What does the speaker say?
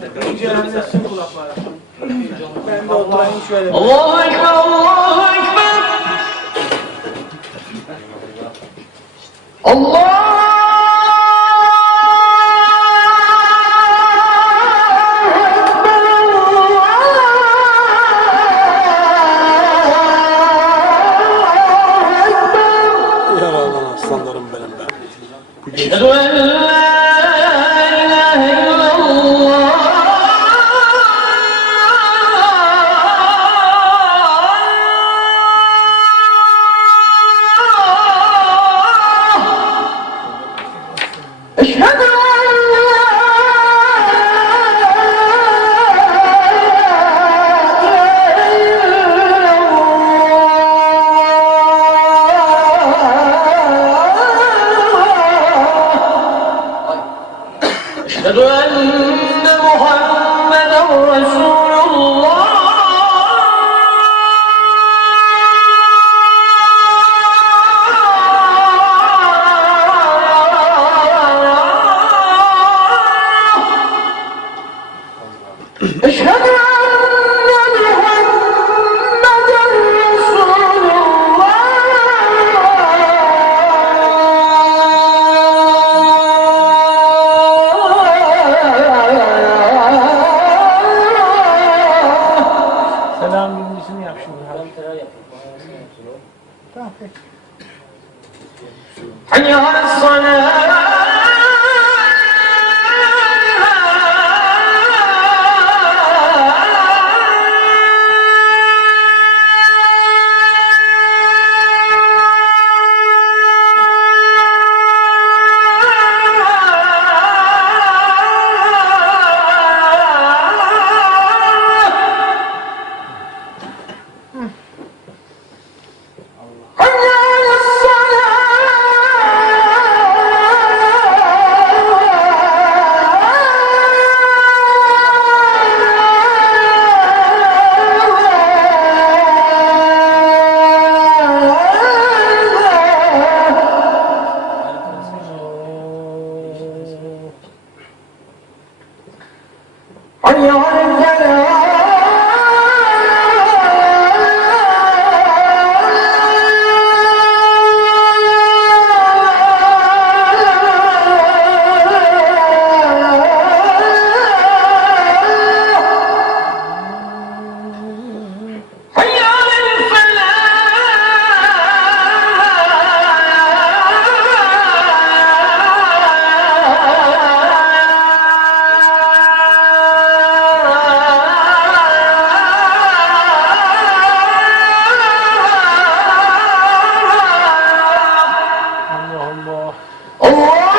Cehennemsin kulaklara. Ben de oturayım şöyle. Allahu Ekber, Allahu Ekber. Allah! Yaralan aslanlarım benim be. Eşhedü en la ilahe illallah. Eşhedü أشهد أن محمدا رسول الله أشهد أن محمدا رسول Selam birincisini yap şimdi. Tamam peki. حي على الصلاة حي على الفلاح حي على Allah Allah. الله